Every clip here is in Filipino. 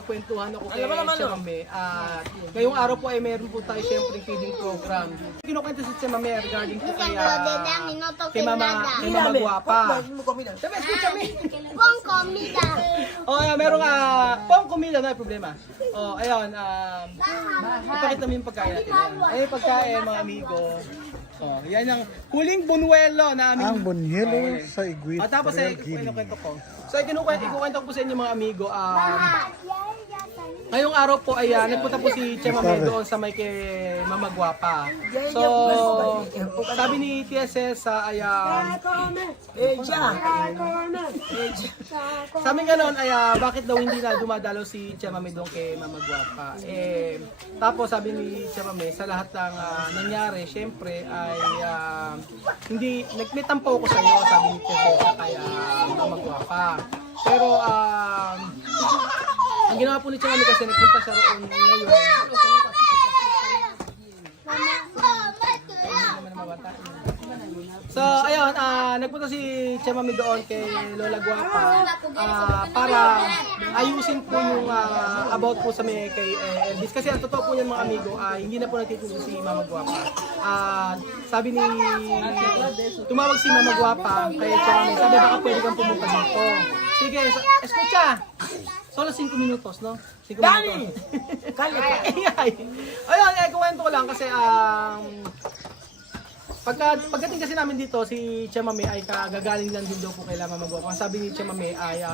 makipagkwentuhan ako kay Chamame. At ngayong araw po ay meron po tayo siyempre feeding program. Kinukwento si Chamame regarding po kay Mama Guapa. Sabi, escúchame. Pong comida. Merong pong comida, no hay problema. Ayun, ipakita namin yung pagkain natin. Ayun yung pagkain, mga amigo. Yan ang huling bunuelo namin. Ang bunuelo sa Iguit. Tapos kinukwento ko. So ikukwento ko po sa inyo mga amigo. Ngayong araw po ay nagpunta po si Chamame doon sa may kay Mama Guapa. So sabi ni TSS ay sabi ganoon ay bakit daw hindi na dumadalaw si Chamame doon kay Mama Guapa. Tapos sabi ni Chamame sa lahat ng nangyari, syempre ay hindi nagmitampo ko sa iyo, sabi ni TSS kay Mama Guapa. Pero ang ginawa po ni Chamame kasi nagpunta siya roon ngayon. So ayun, nagpunta si Chamame doon kay Lola Guapa para ayusin po yung about po sa may kay Elvis. Kasi ang totoo po yan mga amigo, hindi na po nagtitinda si Mama Guapa. Sabi ni tumawag si Mama Guapa kay Chamame, sabi baka pwede kang pumunta dito. Sige, escucha. Solo 5 minutos, no? 5 minutos. Ayun, kuwento ko lang kasi pagdating kasi namin dito, si Chamame ay kagagaling lang din daw po kay Mama Guapa. Sabi ni Chamame ay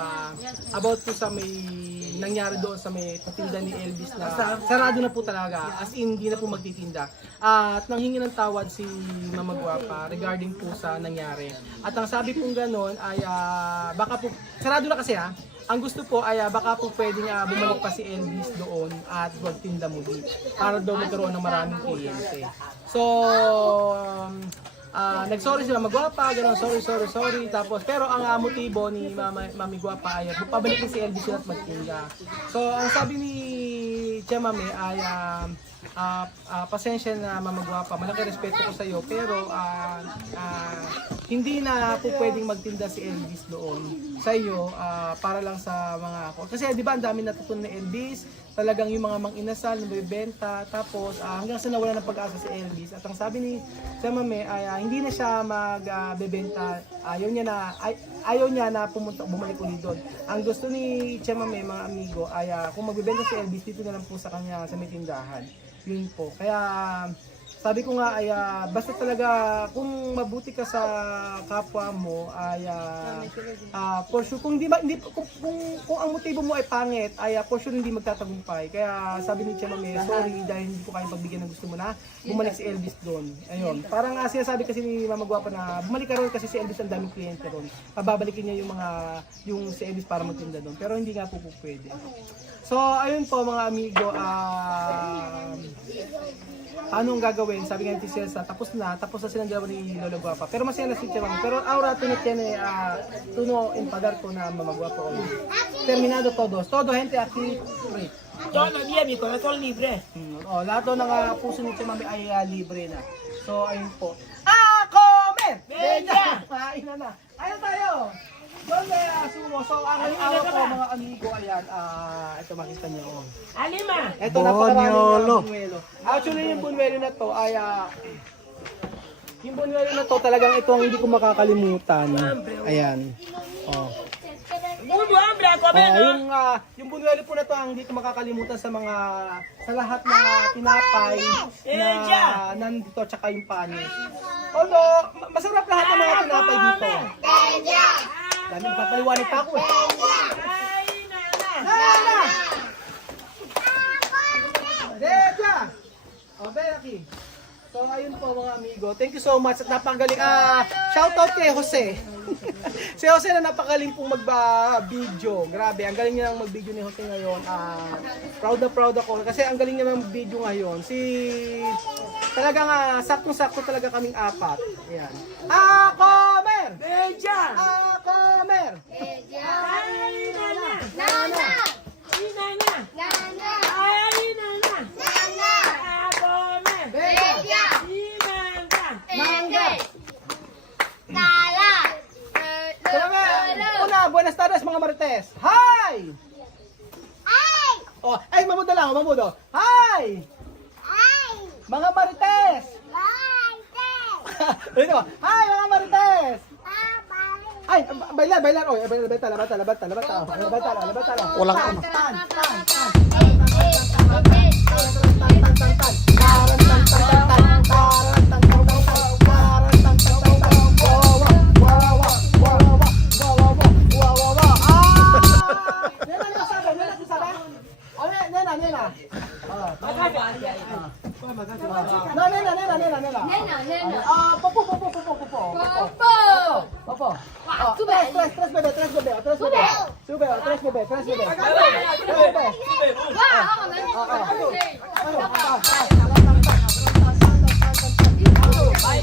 about po sa may nangyari doon sa may tinda ni Elvis na sarado na po talaga, as in hindi na po magtitinda. At nanghingi ng tawad si Mama Guapa regarding po sa nangyari. At ang sabi pong gano'n ay baka po, sarado na kasi ang gusto po ay baka po pwedeng bumalik pa si Elvis doon at magtinda muli para daw magkaroon ng maraming kliyente. So, nag-sorry sila Guapa, gano'n, sorry. Tapos, pero ang motibo ni Mami Guapa ay pabalik si Elvis at magtinda. So, ang sabi ni Chamame ay pasensya na Mama Guapa, malaki respeto ko sa iyo, pero hindi na po pwedeng magtinda si Elvis doon sa iyo para lang sa mga ako. Kasi di ba ang dami natutunan ni Elvis, talagang yung mga mang-inasal, nabibenta, tapos hanggang sa nawala ng pag-asa si Elvis. At ang sabi ni Chamame ay hindi na siya magbebenta, ayaw niya na bumalik ulit doon. Ang gusto ni Chamame, mga amigo, ay kung magbebenta si Elvis, dito na lang po sa kanya sa may tindahan. Yun po. Kaya sabi ko nga ay basta talaga kung mabuti ka sa kapwa mo ay for sure kung ang motibo mo ay pangit ay for sure hindi magtatagumpay. Kaya sabi ni Chamame, sorry dahil hindi ko kaya pagbigyan ng gusto mo na bumalik si Elvis doon. Ayun. Parang sinasabi kasi ni Mama Guapa na bumalik ka ron kasi si Elvis ang daming kliyente ron. Pababalikin niya yung si Elvis para magtinda doon. Pero hindi nga po pwede. So ayun po mga amigo, paano ang gagawin? Sabi nga ni Cesar, tapos na silang dalawa ni Lola Guapa. Pero masaya na si Chamame. Pero ahora tunit yan tuno en pagar ko na Mama Guapa. Terminado todos. Todo gente aquí. Todo bien, mi corazón libre. Lahat ng puso ni Chamame ay libre na. So ayun po. Comer! Bella! Kain na. Ayun tayo! Doon sumo. So ang araw po mga amigo, ayan, ito makita niyo. Alima! Ito napakaraming bunuelo. Actually yung bunuelo na to ay yung bunuelo na to talagang ito ang hindi ko makakalimutan. Ayan. Mundo hambre, ako ba no? Yung bunuelo po na to ang hindi ko makakalimutan sa lahat ng tinapay na nandito tsaka yung panis. Although masarap lahat ng mga tinapay dito. Dami papaliwanag pa ako Nana! Deja! Beraki. So ayun po mga amigo. Thank you so much at napakagaling. Shoutout kay Jose. Si Jose na napakagaling pong mag-video. Grabe, ang galing niya ng mag-video ni Jose ngayon. Proud na proud ako kasi ang galing niya ng video ngayon. Talagang saktong-sakto talaga kaming apat. Ayan. Comer! Bella! Comer! Ay, nana! Nana! Ay, nana! Nana! Ay, nana! Nana! Come! Bella! Mangga! Mangga! Tala! Buenas tardes mga Marites. Hi! Ay! lang, mamudo. Hi! Ay! Mga Marites! Bante! Ito, hi mga Marites! Babay! Ay, bailar. Oy, bailar, labata. Walang ano. Nena. Popo. Tres bebé. Sube, tres bebé. Ay,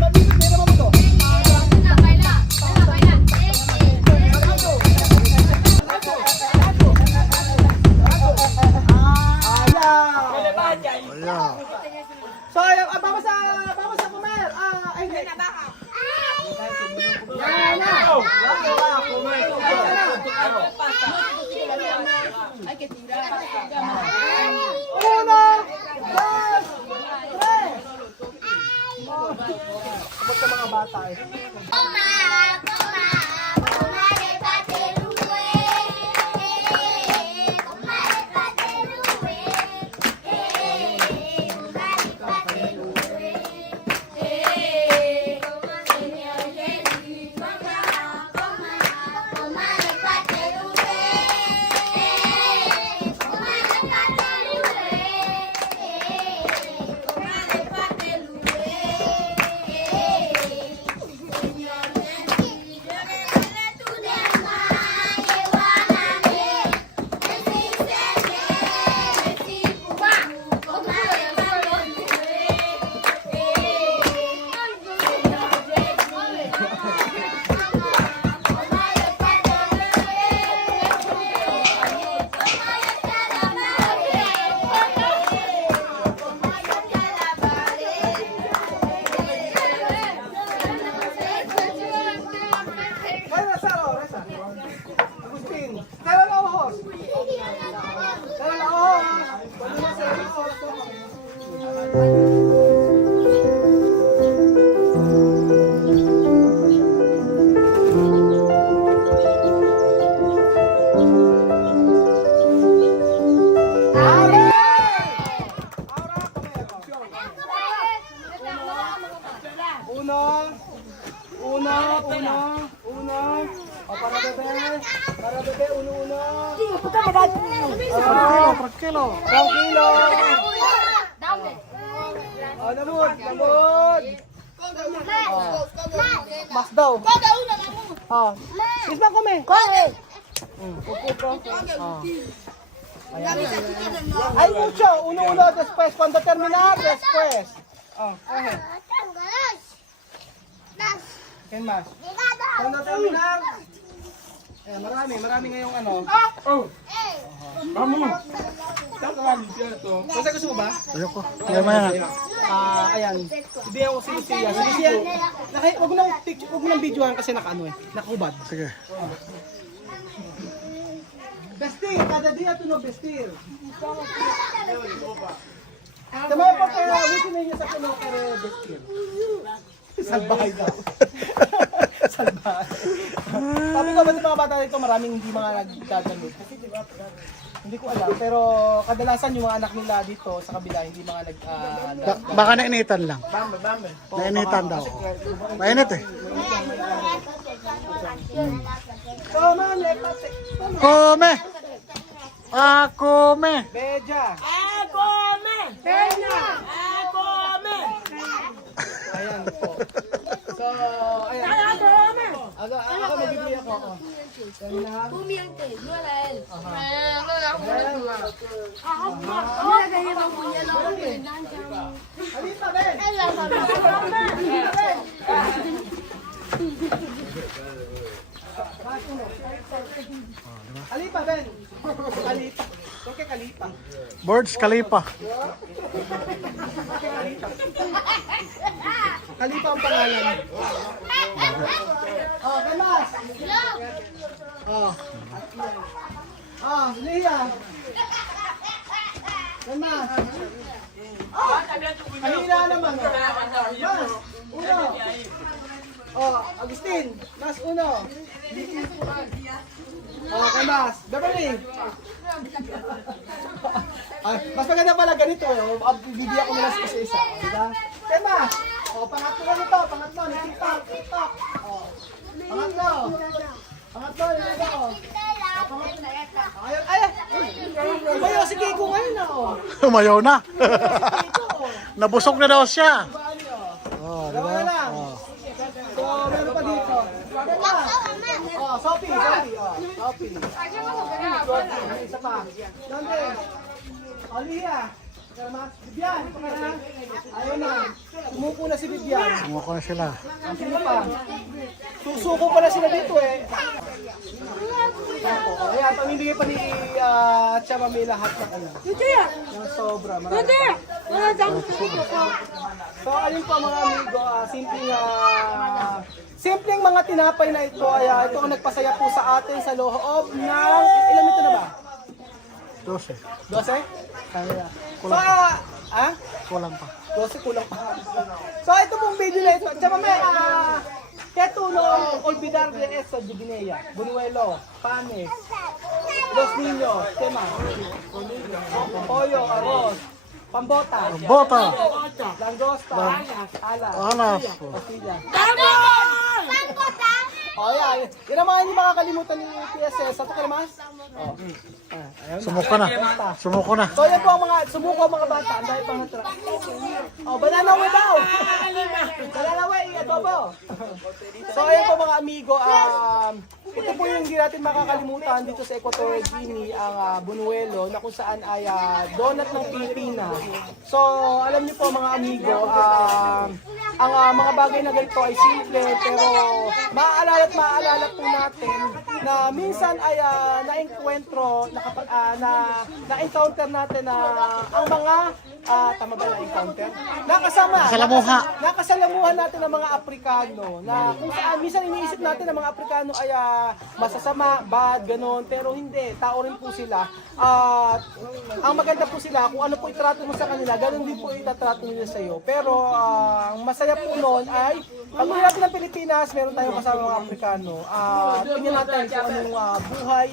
mabibig na naman mo to. Ayan. So, vamos a comer. Ay, hindi. Yan na. Uno, dos, tres. Kapag sa mga bata eh. Ay, Reza. Agustin. Kailan ang ahos? Uno. O, para bebe, uno. Tranquilo. Tranquilo. O, lamod. Mas daw. Isma, come. Hay mucho. Uno, después. Cuando terminar, después. Okay. ¿Quién más? Cuando terminar. Marami ngayong ano. Kasi gusto mo ba? Ayoko. Kaya mo yan. Ayan. Ibigay ko si Lucia. Si Lucia, huwag mo nang videohan kasi nakaano eh. Nakubad. Sige. Vestir, cada día tú no vestir. Tamay pa kaya, wiki na niya sa puno kaya vestir. Salbahay daw. Salbahay. Sabi ko ba sa mga bata dito, maraming hindi mga nagdadamit. Kasi di ba, hindi ko alam. Pero kadalasan yung mga anak nila dito sa kabila, hindi mga Baka nainitan lang. Bambe. Nainitan daw. Mainit eh. Toma, lepate. Come! Come! Beja. Ayan po. So, ayan. Ako magbibigay ako. Pumiante, no era él. Halika, Ben! Alipa, Ben! Kalipa. Okay, kalipa. Birds Khalifa. Kalipa ang pangalan. Oh, Kemas! Oh. Leah. Lama. Kanina naman. Mas, uno. Oh, Agustin. Mas, uno. Oh, kay Mas. Beverly. Mas maganda pala ganito. Bibigyan ko na lang sa isa-isa. Diba? Kay Mas. Oh, pangatlo na nito. Pangatlo. Tiktok. Tiktok. Oh. Pangatlo. Pangatlo. Pangatlo. Ayun, ay! Umayo si Kiko ngayon na, oh. Umayaw na. Kiko, oh. Nabusog na daw siya. Bali, oh. Oh, di Dalawa ba? na lang. Oh. So, meron pa dito. Ganda. Oh, Sophie, Sophie, oh. Sophie. Sophie, isa pa. Nande. Aliyah. Bibian, pangalan. Ayun na. Sumuko na si Bibian. Sumuko na sila. Sino pa? Susuko pala sila dito eh. Ayan, pamimigay pa ni Chama may lahat ng ano. Yung sobra, marami. So ayun po mga amigo, simpleng mga tinapay na ito ay ito ang nagpasaya po sa atin sa loob ng ilan ito na ba? 12. 12? Kaya. So, Kulang pa. 12 kulang pa. So ito pong video na ito. Tsaka may Ketuno, olvidar de eso de Guinea, Buñuelo, Panes, Los Niños, Tema, Pollo, Arroz, Pambota, Bota. Langosta, Alas, Alas. Pasilla. Oh, yeah. Yan ang mga hindi makakalimutan ni PSS. Sa Tukalamas? Oh. Sumuko na. Sumuko na. So yan po ang mga sumuko mga bata. Ang dahil pang natra. Oh, banana way daw. Banana way, adobo. So ayan po mga amigo, ito po yung hindi natin makakalimutan dito sa Equatorial Guinea, ang Buñuelo, na kung saan ay donut ng Pilipinas. So alam niyo po mga amigo, ang mga bagay na ganito ay simple pero maaalala at maaalala po natin na minsan ay na-encounter natin na ang mga tama ba na-encounter? Nakasalamuhan natin ng mga Aprikano na kung saan minsan iniisip natin ng mga Aprikano ay masasama, bad, ganon, pero hindi, tao rin po sila. Ang maganda po sila, kung ano po itrato mo sa kanila, ganon din po itatrato nila sa iyo. Pero ang masaya po noon ay pag uwi natin ng Pilipinas, meron tayong kasama mga Aprikano. Tingnan natin kung anong buhay,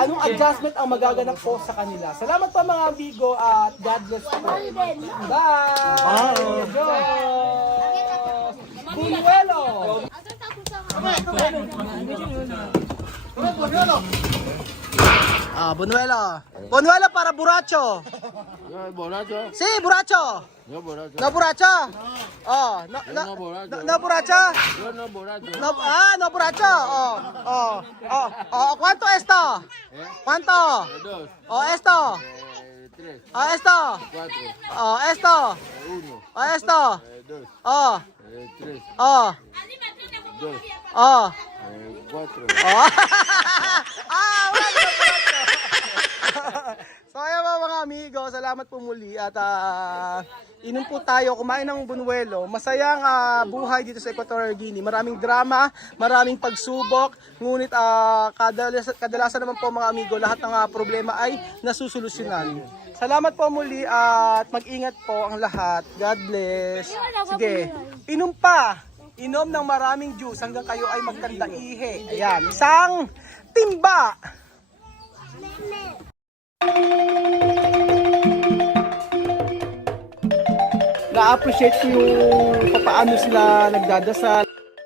anong adjustment ang magaganap po sa kanila. Salamat po mga amigo at God bless po. Bye! Buñuelo! Buñuelo. Buñuelo para borracho. ¿Borracho? Sí, borracho. Yo borracho. No borracho. Oh, no borracho. Yo no borracho. No borracho. ¿Cuánto esto? ¿Cuánto? Dos, Esto. tres, Esto. cuatro, Esto. uno, Esto. dos, tres, dos, cuatro. So ayan mga amigo, salamat po muli at inom po tayo, kumain ng Buñuelo. Masayang buhay dito sa Equatorial Guinea. Maraming drama, maraming pagsubok, ngunit kadalasan naman po mga amigo, lahat ng problema ay nasusolusyonan. Salamat po muli at mag-ingat po ang lahat. God bless. Sige, inom pa. Inom ng maraming juice hanggang kayo ay magkandaihe. Ayan, isang timba. Na-appreciate ko yung paano sila nagdadasal.